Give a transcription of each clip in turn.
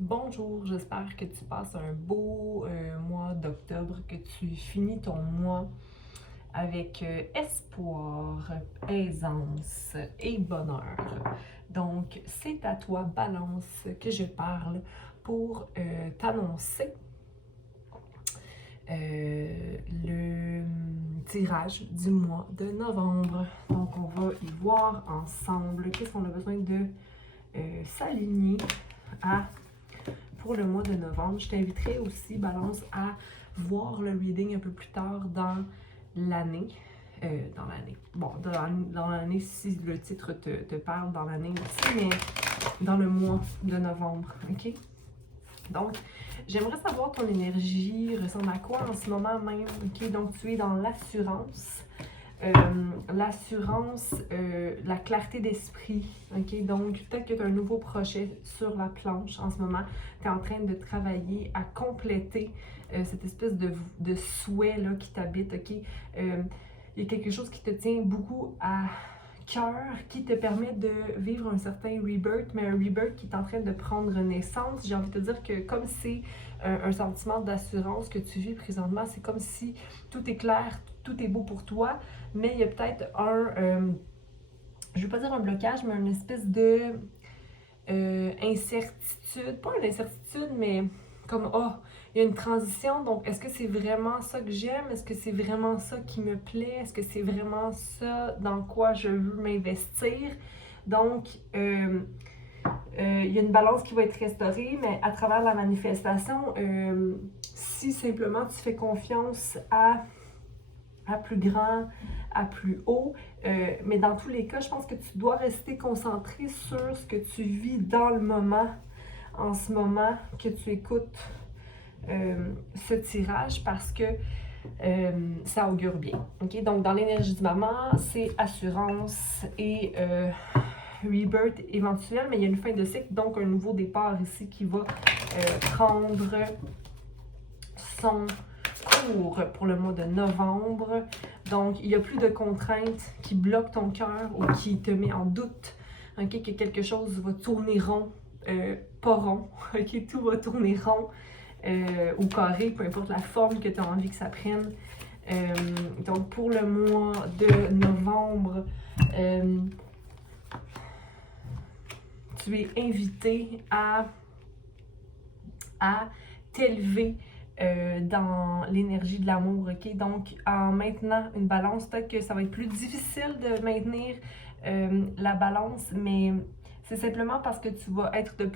Bonjour, j'espère que tu passes un beau mois d'octobre, que tu finis ton mois avec espoir, aisance et bonheur. Donc, c'est à toi, Balance, que je parle pour t'annoncer le tirage du mois de novembre. Donc, on va y voir ensemble qu'est-ce qu'on a besoin de s'aligner à pour le mois de novembre. Je t'inviterai aussi, Balance, à voir le reading un peu plus tard dans l'année. Bon, dans l'année, si le titre te parle dans l'année aussi, mais dans le mois de novembre, ok? Donc, j'aimerais savoir ton énergie ressemble à quoi en ce moment même, ok? Donc, tu es dans l'assurance. La clarté d'esprit, ok? Donc, peut-être que tu as un nouveau projet sur la planche en ce moment. Tu es en train de travailler à compléter cette espèce de souhait là, qui t'habite, ok? Il y a quelque chose qui te tient beaucoup à cœur, qui te permet de vivre un certain rebirth, mais un rebirth qui est en train de prendre naissance. J'ai envie de te dire que comme c'est un sentiment d'assurance que tu vis présentement, c'est comme si tout est clair, tout est beau pour toi, mais il y a peut-être je ne veux pas dire un blocage, mais une espèce de incertitude, pas une incertitude, mais comme, oh, il y a une transition, donc est-ce que c'est vraiment ça que j'aime? Est-ce que c'est vraiment ça qui me plaît? Est-ce que c'est vraiment ça dans quoi je veux m'investir? Donc, il y a une balance qui va être restaurée, mais à travers la manifestation, si simplement tu fais confiance à plus grand, à plus haut. Mais dans tous les cas, je pense que tu dois rester concentré sur ce que tu vis dans le moment, en ce moment que tu écoutes ce tirage parce que ça augure bien. Okay? Donc, dans l'énergie du moment, c'est assurance et rebirth éventuel, mais il y a une fin de cycle, donc un nouveau départ ici qui va prendre son cours pour le mois de novembre. Donc, il n'y a plus de contraintes qui bloquent ton cœur ou qui te met en doute, okay, que quelque chose va tourner rond, pas rond, okay, tout va tourner rond ou carré, peu importe la forme que tu as envie que ça prenne. Donc, pour le mois de novembre, tu es invité à t'élever dans l'énergie de l'amour, ok? Donc, en maintenant une balance, peut-être que ça va être plus difficile de maintenir la balance, mais c'est simplement parce que tu vas être de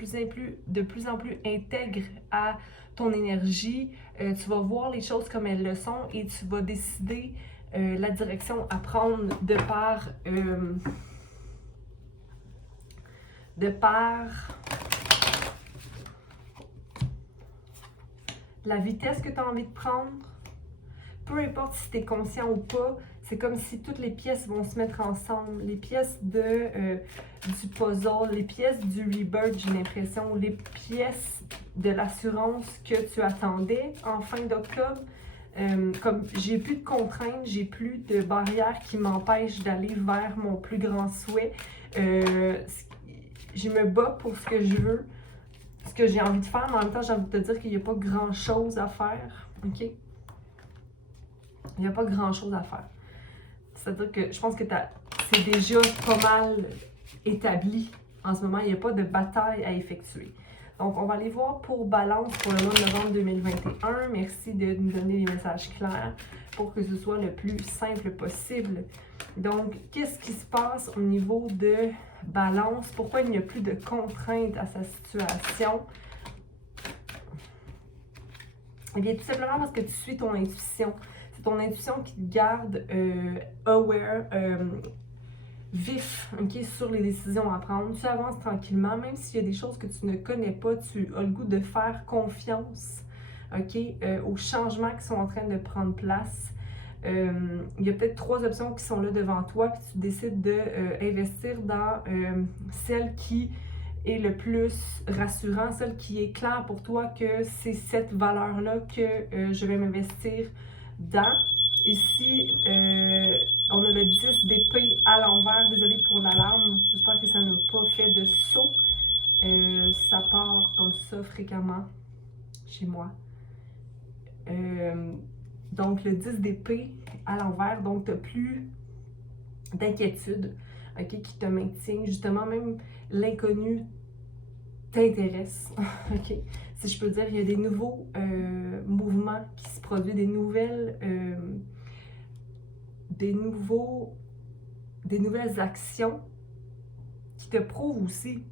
plus en plus intègre à ton énergie, tu vas voir les choses comme elles le sont et tu vas décider la direction à prendre de par la vitesse que tu as envie de prendre. Peu importe si tu es conscient ou pas, c'est comme si toutes les pièces vont se mettre ensemble. Les pièces du puzzle, les pièces du rebirth, j'ai l'impression, les pièces de l'assurance que tu attendais en fin d'octobre. Comme j'ai plus de contraintes, j'ai plus de barrières qui m'empêchent d'aller vers mon plus grand souhait. Je me bats pour ce que je veux, ce que j'ai envie de faire, mais en même temps, j'ai envie de te dire qu'il n'y a pas grand-chose à faire, ok? Il n'y a pas grand-chose à faire. C'est-à-dire que je pense que c'est déjà pas mal établi en ce moment. Il n'y a pas de bataille à effectuer. Donc, on va aller voir pour Balance pour le mois de novembre 2021. Merci de nous donner des messages clairs pour que ce soit le plus simple possible. Donc, qu'est-ce qui se passe au niveau de Balance? Pourquoi il n'y a plus de contraintes à sa situation? Eh bien, tout simplement parce que tu suis ton intuition. C'est ton intuition qui te garde aware, vif, okay, sur les décisions à prendre. Tu avances tranquillement, même s'il y a des choses que tu ne connais pas, tu as le goût de faire confiance, okay, aux changements qui sont en train de prendre place. Il y a peut-être 3 options qui sont là devant toi, puis tu décides d'investir dans celle qui est le plus rassurant, celle qui est claire pour toi que c'est cette valeur-là que je vais m'investir dans. Ici, on a le 10 d'épée à l'envers. Désolée pour l'alarme. J'espère que ça n'a pas fait de saut. Ça part comme ça ça fréquemment chez moi. Donc, le 10 d'épée à l'envers, donc tu n'as plus d'inquiétude, ok, qui te maintient. Justement, même l'inconnu t'intéresse, ok. Si je peux dire, il y a des nouveaux mouvements qui se produisent, des nouvelles actions qui te prouvent aussi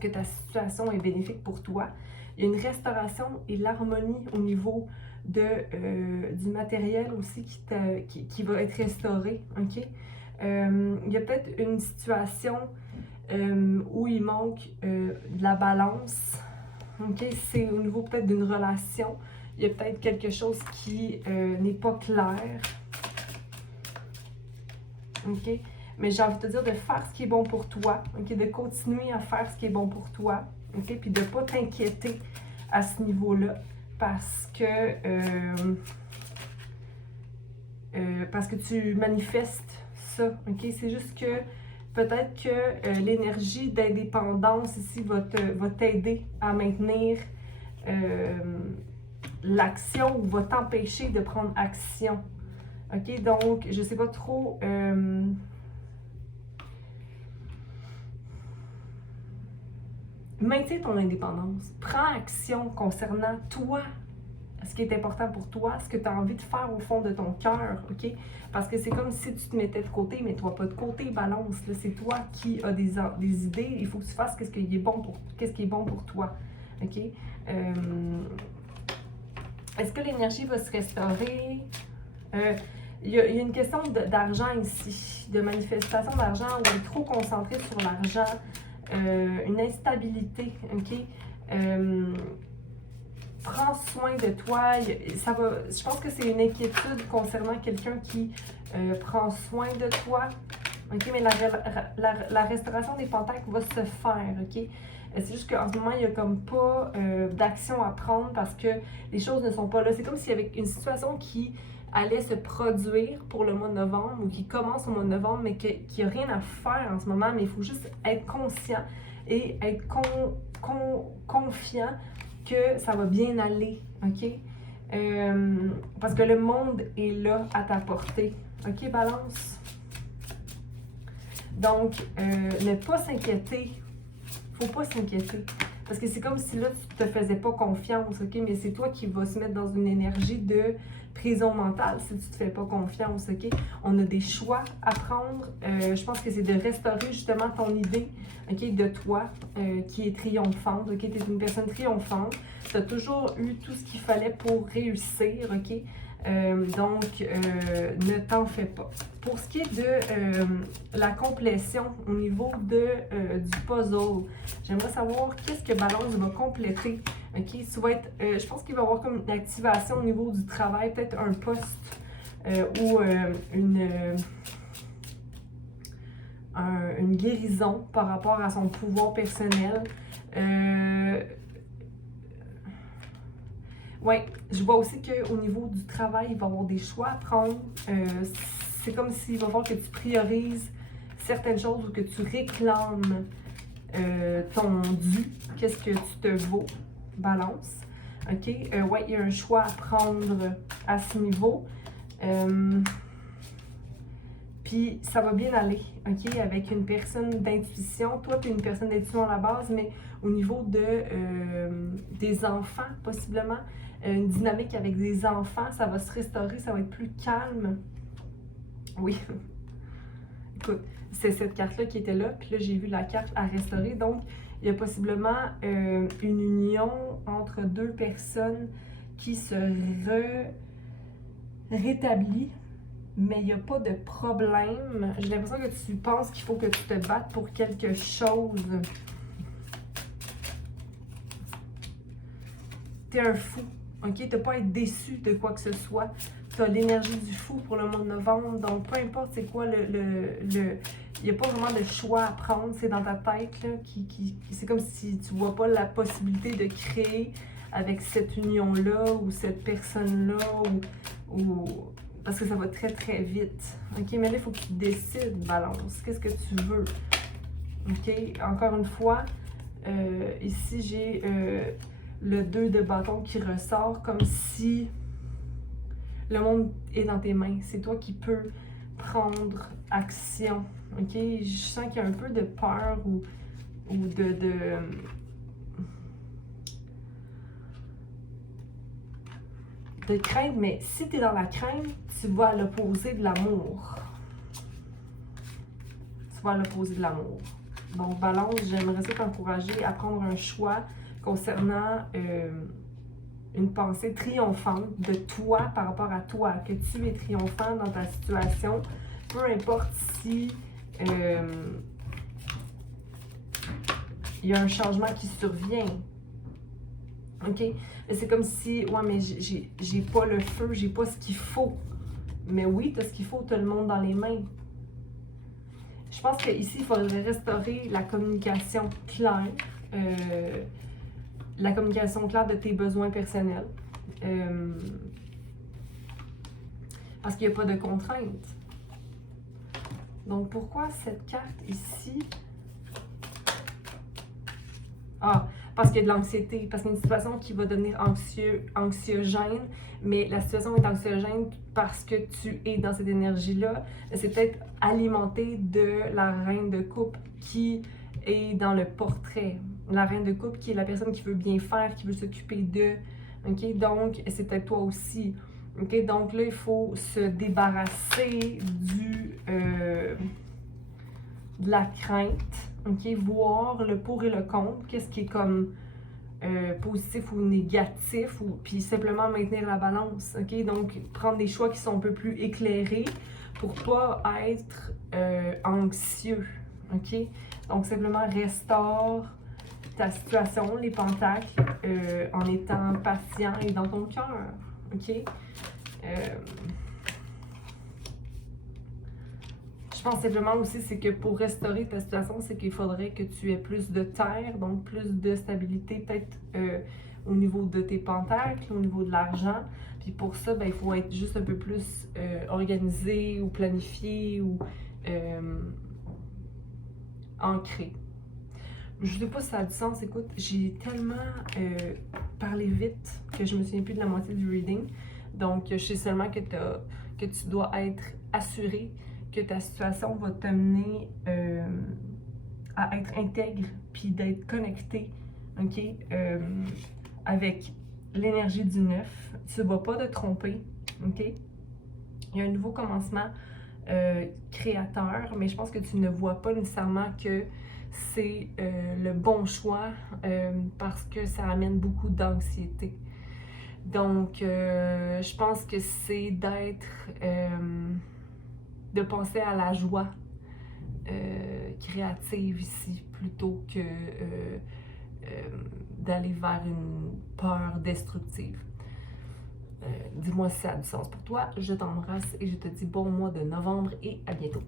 que ta situation est bénéfique pour toi. Il y a une restauration et l'harmonie au niveau du matériel aussi qui va être restauré, ok? Il y a peut-être une situation où il manque de la balance, ok? C'est au niveau peut-être d'une relation. Il y a peut-être quelque chose qui n'est pas clair, ok? Mais j'ai envie de te dire de faire ce qui est bon pour toi, ok? De continuer à faire ce qui est bon pour toi, ok? Puis de ne pas t'inquiéter à ce niveau-là parce que tu manifestes ça, ok? C'est juste que peut-être que l'énergie d'indépendance ici va t'aider à maintenir l'action ou va t'empêcher de prendre action, ok? Donc, je sais pas trop... maintiens ton indépendance. Prends action concernant toi, ce qui est important pour toi, ce que tu as envie de faire au fond de ton cœur, ok? Parce que c'est comme si tu te mettais de côté, mais toi pas de côté, balance. C'est toi qui as des idées, il faut que tu fasses qu'est-ce qui est bon pour toi, ok? Est-ce que l'énergie va se restaurer? Il y a une question d'argent ici, de manifestation d'argent, où on est trop concentré sur l'argent, une instabilité, ok? Prends soin de toi. Je pense que c'est une inquiétude concernant quelqu'un qui prend soin de toi, ok? Mais la restauration des pentacles va se faire, ok? C'est juste qu'en ce moment, il n'y a comme pas d'action à prendre parce que les choses ne sont pas là. C'est comme s'il y avait une situation qui allait se produire pour le mois de novembre ou qui commence au mois de novembre, mais qui n'a rien à faire en ce moment. Mais il faut juste être conscient et être confiant que ça va bien aller, ok? Parce que le monde est là à ta portée, ok, Balance? Donc, ne pas s'inquiéter. Faut pas s'inquiéter. Parce que c'est comme si là, tu te faisais pas confiance, ok? Mais c'est toi qui vas se mettre dans une énergie de prison mentale si tu te fais pas confiance, ok? On a des choix à prendre. Je pense que c'est de restaurer justement ton idée, ok, de toi qui est triomphante, ok? Tu es une personne triomphante. Tu as toujours eu tout ce qu'il fallait pour réussir, ok? Donc, ne t'en fais pas. Pour ce qui est de la complétion au niveau du puzzle, j'aimerais savoir qu'est-ce que Balance va compléter. Ok, ça va être, je pense qu'il va y avoir comme une activation au niveau du travail, peut-être un poste ou une guérison par rapport à son pouvoir personnel. Oui, je vois aussi qu'au niveau du travail, il va y avoir des choix à prendre. C'est comme s'il va falloir que tu priorises certaines choses ou que tu réclames ton dû. Qu'est-ce que tu te vaux? Balance. OK? Ouais, il y a un choix à prendre à ce niveau. Puis ça va bien aller, OK? Avec une personne d'intuition. Toi, tu es une personne d'intuition à la base, mais au niveau des enfants, possiblement, une dynamique avec des enfants, ça va se restaurer, ça va être plus calme. Oui. Écoute, c'est cette carte-là qui était là, puis là, j'ai vu la carte à restaurer. Donc, il y a possiblement une union entre deux personnes qui se rétablit, mais il n'y a pas de problème. J'ai l'impression que tu penses qu'il faut que tu te battes pour quelque chose. T'es un fou, ok? T'as pas à être déçu de quoi que ce soit. T'as l'énergie du fou pour le mois de novembre, donc peu importe c'est quoi il n'y a pas vraiment de choix à prendre, c'est dans ta tête, là, c'est comme si tu vois pas la possibilité de créer avec cette union-là ou cette personne-là ou parce que ça va très très vite. Ok, mais là, il faut que tu décides, Balance. Qu'est-ce que tu veux? Ok, encore une fois, Ici, j'ai le 2 de bâton qui ressort comme si le monde est dans tes mains. C'est toi qui peux prendre action. Ok? Je sens qu'il y a un peu de peur ou de crainte, mais si tu es dans la crainte, tu vas à l'opposé de l'amour. Tu vas à l'opposé de l'amour. Donc, Balance, j'aimerais ça t'encourager à prendre un choix concernant une pensée triomphante de toi par rapport à toi, que tu es triomphant dans ta situation, peu importe si il y a un changement qui survient. OK? C'est comme si, ouais, mais j'ai pas le feu, j'ai pas ce qu'il faut. Mais oui, tu as ce qu'il faut, tu as le monde dans les mains. Je pense qu'ici, il faudrait restaurer la communication claire. La communication claire de tes besoins personnels. Parce qu'il n'y a pas de contraintes. Donc, pourquoi cette carte ici? Ah, parce qu'il y a de l'anxiété, parce qu'il y a une situation qui va devenir anxiogène, mais la situation est anxiogène parce que tu es dans cette énergie-là. C'est peut-être alimenté de la reine de coupe qui est dans le portrait. La reine de coupe qui est la personne qui veut bien faire, qui veut s'occuper d'eux. OK? Donc, c'est peut-être toi aussi. OK? Donc là, il faut se débarrasser de la crainte. OK? Voir le pour et le contre. Qu'est-ce qui est comme positif ou négatif. Puis simplement maintenir la balance. OK? Donc, prendre des choix qui sont un peu plus éclairés pour pas être anxieux. OK? Donc, simplement restaure ta situation, les pentacles, en étant patient et dans ton cœur. OK? Je pense simplement aussi, c'est que pour restaurer ta situation, c'est qu'il faudrait que tu aies plus de terre, donc plus de stabilité, peut-être au niveau de tes pentacles, au niveau de l'argent. Puis pour ça, ben, il faut être juste un peu plus organisé ou planifié ou ancré. Je sais pas si ça a du sens. Écoute, j'ai tellement parlé vite que je me souviens plus de la moitié du reading. Donc, je sais seulement que tu dois être assuré que ta situation va t'amener à être intègre puis d'être connecté, OK, avec l'énergie du 9. Tu ne vas pas te tromper, OK? Il y a un nouveau commencement créateur, mais je pense que tu ne vois pas nécessairement que c'est le bon choix parce que ça amène beaucoup d'anxiété. Donc, je pense que c'est de penser à la joie créative ici plutôt que d'aller vers une peur destructive. Dis-moi si ça a du sens pour toi. Je t'embrasse et je te dis bon mois de novembre et à bientôt.